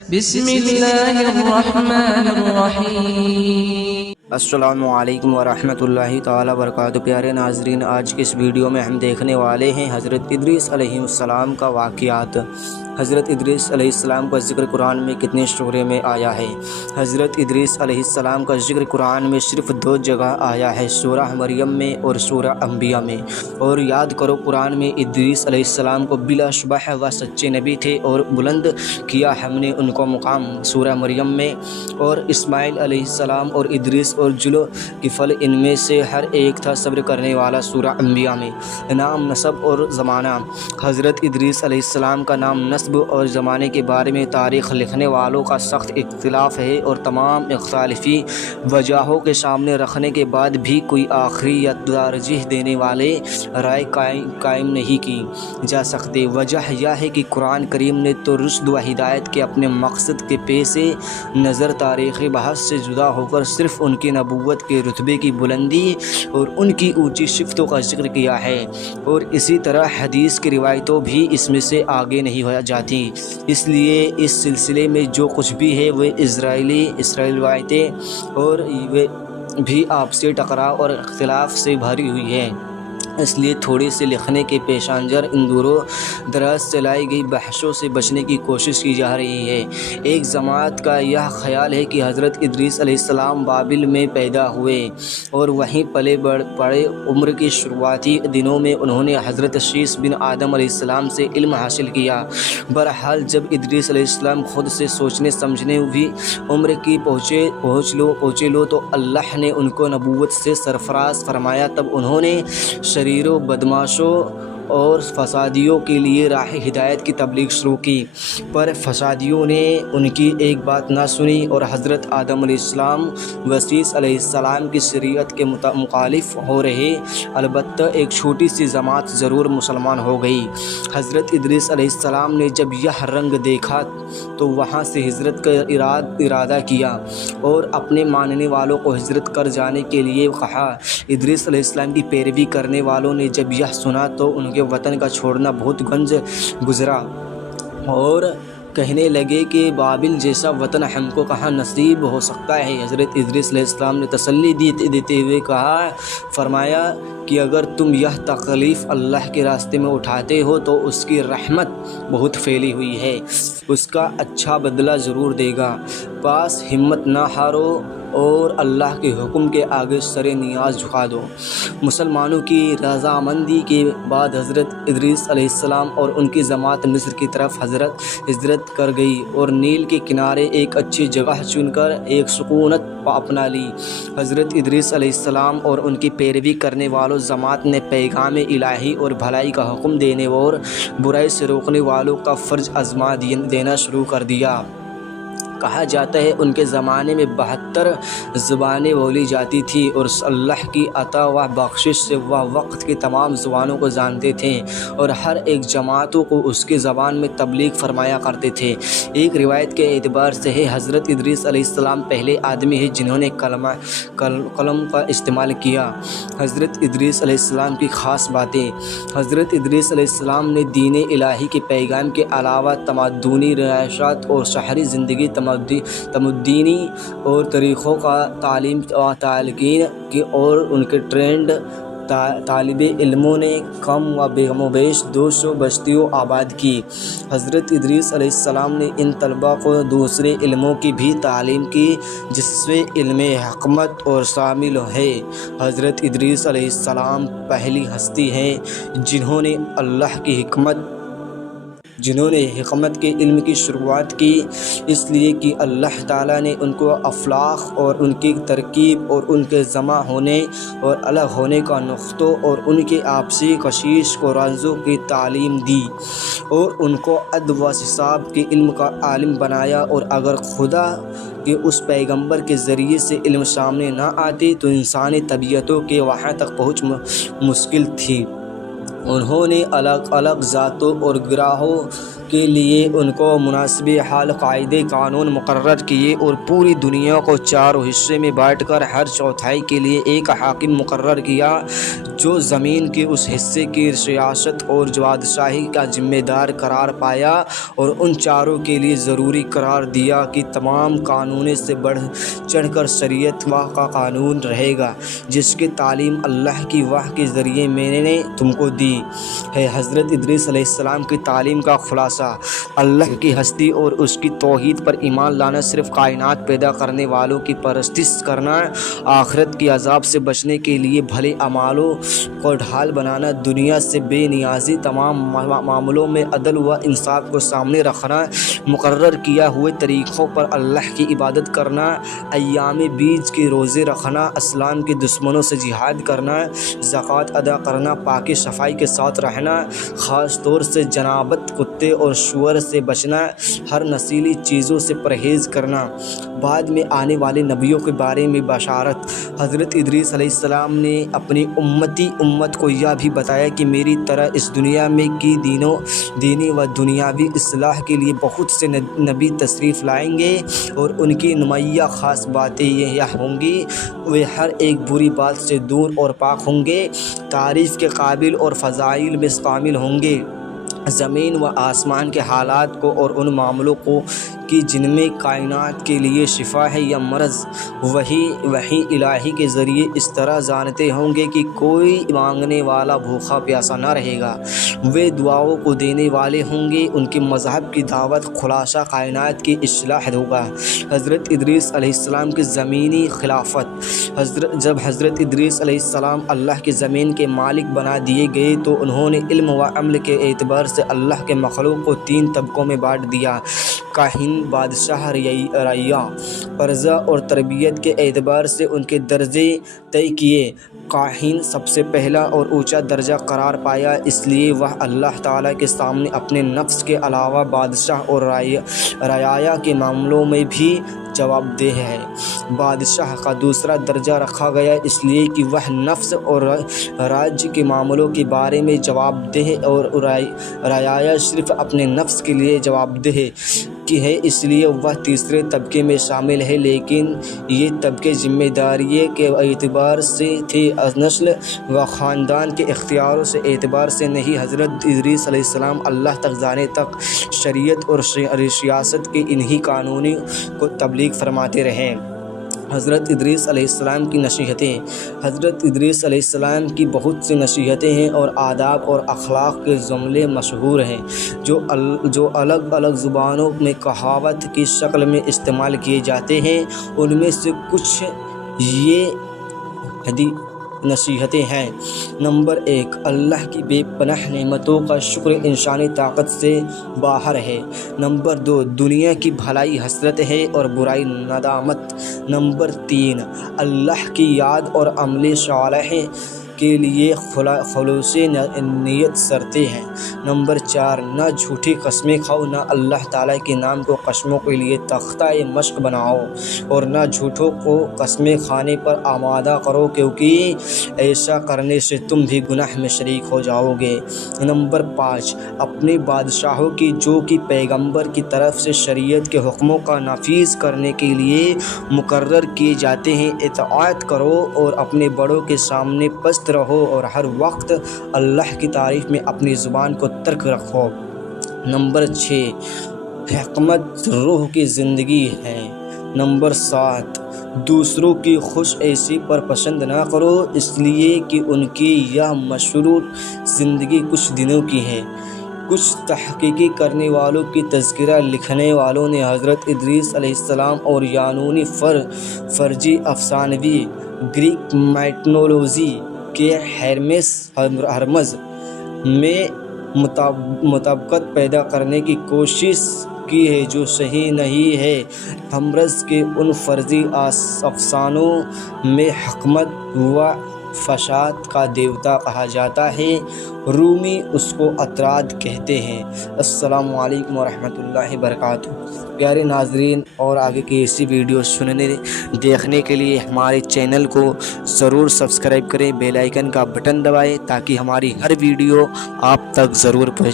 بسم اللہ الرحمن الرحیم۔ السلام علیکم ورحمۃ اللہ تعالی وبرکاتہ۔ پیارے ناظرین، آج کے اس ویڈیو میں ہم دیکھنے والے ہیں حضرت ادریس علیہ السلام کا واقعات۔ حضرت ادریس علیہ السلام کا ذکر قرآن میں کتنے سورے میں آیا ہے؟ حضرت ادریس علیہ السلام کا ذکر قرآن میں صرف 2 جگہ آیا ہے، سورہ مریم میں اور سورہ انبیاء میں۔ اور یاد کرو، قرآن میں ادریس علیہ السلام کو بلا شبہ وہ سچے نبی تھے اور بلند کیا ہم نے ان کو مقام سورہ مریم میں، اور اسماعیل علیہ السلام اور ادریس اور ذو الکفل ان میں سے ہر ایک تھا صبر کرنے والا سورہ انبیاء میں۔ نام، نسب اور زمانہ۔ حضرت ادریس علیہ السلام کا نام، نسب اور زمانے کے بارے میں تاریخ لکھنے والوں کا سخت اختلاف ہے، اور تمام اختلافی وجہوں کے سامنے رکھنے کے بعد بھی کوئی آخری یا ترجیح دینے والے رائے قائم نہیں کی جا سکتے۔ وجہ یہ ہے کہ قرآن کریم نے تو رشد و ہدایت کے اپنے مقصد کے پیش نظر تاریخی بحث سے جدا ہو کر صرف ان کی نبوت کے رتبے کی بلندی اور ان کی اونچی صفتوں کا ذکر کیا ہے، اور اسی طرح حدیث کی روایتوں بھی اس میں سے آگے نہیں ہو جاتی۔ اس لیے اس سلسلے میں جو کچھ بھی ہے وہ اسرائیلی روایتیں اور وہ بھی آپسی ٹکراؤ اور اختلاف سے بھری ہوئی ہے۔ اس لیے تھوڑی سی لکھنے کے پیش نظر ان دور و دراز چلائی گئی بحثوں سے بچنے کی کوشش کی جا رہی ہے۔ ایک جماعت کا یہ خیال ہے کہ حضرت ادریس علیہ السلام بابل میں پیدا ہوئے اور وہیں پلے بڑے۔ عمر کی شروعاتی دنوں میں انہوں نے حضرت شیث بن آدم علیہ السلام سے علم حاصل کیا۔ بہرحال جب ادریس علیہ السلام خود سے سوچنے سمجھنے بھی عمر کی پہنچے لو تو اللہ نے ان کو نبوت سے سرفراز فرمایا۔ تب انہوں نے شریروں، بدماشوں اور فسادیوں کے لیے راہ ہدایت کی تبلیغ شروع کی، پر فسادیوں نے ان کی ایک بات نہ سنی اور حضرت آدم علیہ السلام و شیث علیہ السلام کی شریعت کے مخالف ہو رہے۔ البتہ ایک چھوٹی سی جماعت ضرور مسلمان ہو گئی۔ حضرت ادریس علیہ السلام نے جب یہ رنگ دیکھا تو وہاں سے ہجرت کا ارادہ کیا اور اپنے ماننے والوں کو ہجرت کر جانے کے لیے کہا۔ ادریس علیہ السلام کی پیروی کرنے والوں نے جب یہ سنا تو ان کے وطن کا چھوڑنا بہت گنج گزرا اور کہنے لگے کہ بابل جیسا وطن ہم کو کہاں نصیب ہو سکتا ہے۔ حضرت ادریس علیہ السلام نے تسلی دیتے ہوئے فرمایا کہ اگر تم یہ تکلیف اللہ کے راستے میں اٹھاتے ہو تو اس کی رحمت بہت پھیلی ہوئی ہے، اس کا اچھا بدلہ ضرور دے گا۔ بس ہمت نہ ہارو اور اللہ کے حکم کے آگے سر نیاز جھکا دو۔ مسلمانوں کی رضامندی کے بعد حضرت ادریس علیہ السلام اور ان کی جماعت مصر کی طرف ہجرت کر گئی اور نیل کے کنارے ایک اچھی جگہ چن کر ایک سکونت اپنا لی۔ حضرت ادریس علیہ السلام اور ان کی پیروی کرنے والوں جماعت نے پیغام الہی اور بھلائی کا حکم دینے اور برائی سے روکنے والوں کا فرض آزما دینا شروع کر دیا۔ کہا جاتا ہے ان کے زمانے میں 72 زبانیں بولی جاتی تھیں اور اللہ کی عطا و بخشش سے وہ وقت کی تمام زبانوں کو جانتے تھے اور ہر ایک جماعتوں کو اس کی زبان میں تبلیغ فرمایا کرتے تھے۔ ایک روایت کے اعتبار سے ہے حضرت ادریس علیہ السلام پہلے آدمی ہیں جنہوں نے قلم کا استعمال کیا۔ حضرت ادریس علیہ السلام کی خاص باتیں۔ حضرت ادریس علیہ السلام نے دین الہی کے پیغام کے علاوہ تمدنی روایات اور شہری زندگی تمدنی اور طریقوں کا تعلیم تلقین کی اور ان کے ٹرینڈ طالب علموں نے کم و بیش 200 بستیوں آباد کی۔ حضرت ادریس علیہ السلام نے ان طلباء کو دوسرے علموں کی بھی تعلیم کی جس میں علم حکمت اور شامل ہے۔ حضرت ادریس علیہ السلام پہلی ہستی ہیں جنہوں نے حکمت کے علم کی شروعات کی، اس لیے کہ اللہ تعالیٰ نے ان کو افلاک اور ان کی ترکیب اور ان کے جمع ہونے اور الگ ہونے کا نقطوں اور ان کے آپسی کشش کو رازوں کی تعلیم دی اور ان کو عدد و حساب کے علم کا عالم بنایا۔ اور اگر خدا کہ اس پیغمبر کے ذریعے سے علم سامنے نہ آتے تو انسانی طبیعتوں کے وہاں تک پہنچ مشکل تھی۔ انہوں نے الگ الگ ذاتوں اور گروہوں کے لیے ان کو مناسب حال قاعدے قانون مقرر کیے اور پوری دنیا کو چاروں حصے میں بانٹ کر ہر چوتھائی کے لیے ایک حاکم مقرر کیا جو زمین کے اس حصے کی ریاست اور بادشاہی کا ذمہ دار قرار پایا، اور ان چاروں کے لیے ضروری قرار دیا کہ تمام قانون سے بڑھ چڑھ کر شریعت کا قانون رہے گا جس کی تعلیم اللہ کی وحی کے ذریعے میں نے تم کو دی ہے۔ حضرت ادریس علیہ السلام کی تعلیم کا خلاصہ: اللہ کی ہستی اور اس کی توحید پر ایمان لانا، صرف کائنات پیدا کرنے والوں کی پرستش کرنا، آخرت کے عذاب سے بچنے کے لیے بھلے اعمالوں کو ڈھال بنانا، دنیا سے بے نیازی، تمام معاملوں میں عدل و انصاف کو سامنے رکھنا، مقرر کیا ہوئے طریقوں پر اللہ کی عبادت کرنا، ایام بیج کے روزے رکھنا، اسلام کے دشمنوں سے جہاد کرنا، زکوٰۃ ادا کرنا، پاکی صفائی کے ساتھ رہنا، خاص طور سے جنابت، کتے اور سور سے بچنا، ہر نسیلی چیزوں سے پرہیز کرنا، بعد میں آنے والے نبیوں کے بارے میں بشارت۔ حضرت ادریس علیہ السلام نے اپنی امت کو یہ بھی بتایا کہ میری طرح اس دنیا میں کی دینی و دنیاوی اصلاح کے لیے بہت سے نبی تشریف لائیں گے، اور ان کی نمایاں خاص باتیں یہ ہوں گی، وہ ہر ایک بری بات سے دور اور پاک ہوں گے، تعریف کے قابل اور فضائل میں کامل ہوں گے، زمین و آسمان کے حالات کو اور ان معاملوں کو کہ جن میں کائنات کے لیے شفا ہے یا مرض، وحی الہی کے ذریعے اس طرح جانتے ہوں گے کہ کوئی مانگنے والا بھوکا پیاسا نہ رہے گا، وہ دعاؤں کو دینے والے ہوں گے، ان کے مذہب کی دعوت خلاصہ کائنات کی اصلاح ہوگا۔ حضرت ادریس علیہ السلام کی زمینی خلافت: جب حضرت ادریس علیہ السلام اللہ کی زمین کے مالک بنا دیے گئے تو انہوں نے علم و عمل کے اعتبار سے اللہ کے مخلوق کو 3 طبقوں میں بانٹ دیا: کاہن، بادشاہ، رعیہ۔ پرزہ اور تربیت کے اعتبار سے ان کے درجے طے کیے۔ کاہن سب سے پہلا اور اونچا درجہ قرار پایا، اس لیے وہ اللہ تعالیٰ کے سامنے اپنے نفس کے علاوہ بادشاہ اور رعایا کے معاملوں میں بھی جواب دہ ہے۔ بادشاہ کا دوسرا درجہ رکھا گیا اس لیے کہ وہ نفس اور راج کے معاملوں کے بارے میں جواب دہ اور رعایا صرف اپنے نفس کے لیے جواب دہ ہے، اس لیے وہ تیسرے طبقے میں شامل ہے، لیکن یہ طبقے ذمہ داری کے اعتبار سے تھے، نسل و خاندان کے اختیاروں سے اعتبار سے نہیں۔ حضرت ادریس علیہ السلام اللہ تک جانے تک شریعت اور سیاست کے انہی قانونوں کو تبلیغ فرماتے رہے۔ حضرت ادریس علیہ السلام کی نصیحتیں: حضرت ادریس علیہ السلام کی بہت سی نصیحتیں ہیں اور آداب اور اخلاق کے جملے مشہور ہیں جو الگ الگ زبانوں میں کہاوت کی شکل میں استعمال کیے جاتے ہیں۔ ان میں سے کچھ یہ نصیحتیں ہیں: نمبر 1، اللہ کی بے پناہ نعمتوں کا شکر انسانی طاقت سے باہر ہے۔ نمبر 2، دنیا کی بھلائی حسرت ہے اور برائی ندامت۔ نمبر 3، اللہ کی یاد اور عمل صالح کے لیے خلوص نیت شرطیں ہیں۔ نمبر 4، نہ جھوٹی قسمیں کھاؤ، نہ اللہ تعالیٰ کے نام کو قسموں کے لیے تختہ مشق بناؤ، اور نہ جھوٹوں کو قسمیں کھانے پر آمادہ کرو، کیونکہ ایسا کرنے سے تم بھی گناہ میں شریک ہو جاؤ گے۔ نمبر 5، اپنے بادشاہوں کی جو کہ پیغمبر کی طرف سے شریعت کے حکموں کا نافذ کرنے کے لیے مقرر کیے جاتے ہیں، اطاعت کرو، اور اپنے بڑوں کے سامنے پست رہو، اور ہر وقت اللہ کی تعریف میں اپنی زبان کو ترک رکھو۔ نمبر 6، حکمت روح کی زندگی ہے۔ نمبر 7، دوسروں کی خوش ایسی پر پسند نہ کرو، اس لیے کہ ان کی یہ مشروط زندگی کچھ دنوں کی ہے۔ کچھ تحقیقی کرنے والوں کی تذکرہ لکھنے والوں نے حضرت ادریس علیہ السلام اور یونانی فرضی افسانوی گریک میتھولوجی کے ہرمز میں مطابقت پیدا کرنے کی کوشش کی ہے جو صحیح نہیں ہے۔ ہرمز کے ان فرضی افسانوں میں حکمت و فساد کا دیوتا کہا جاتا ہے، رومی اس کو اطراد کہتے ہیں۔ السلام علیکم ورحمۃ اللہ وبرکاتہ۔ پیارے ناظرین، اور آگے کی ایسی ویڈیو دیکھنے کے لیے ہمارے چینل کو ضرور سبسکرائب کریں، بیل آئیکن کا بٹن دبائیں تاکہ ہماری ہر ویڈیو آپ تک ضرور پہنچے۔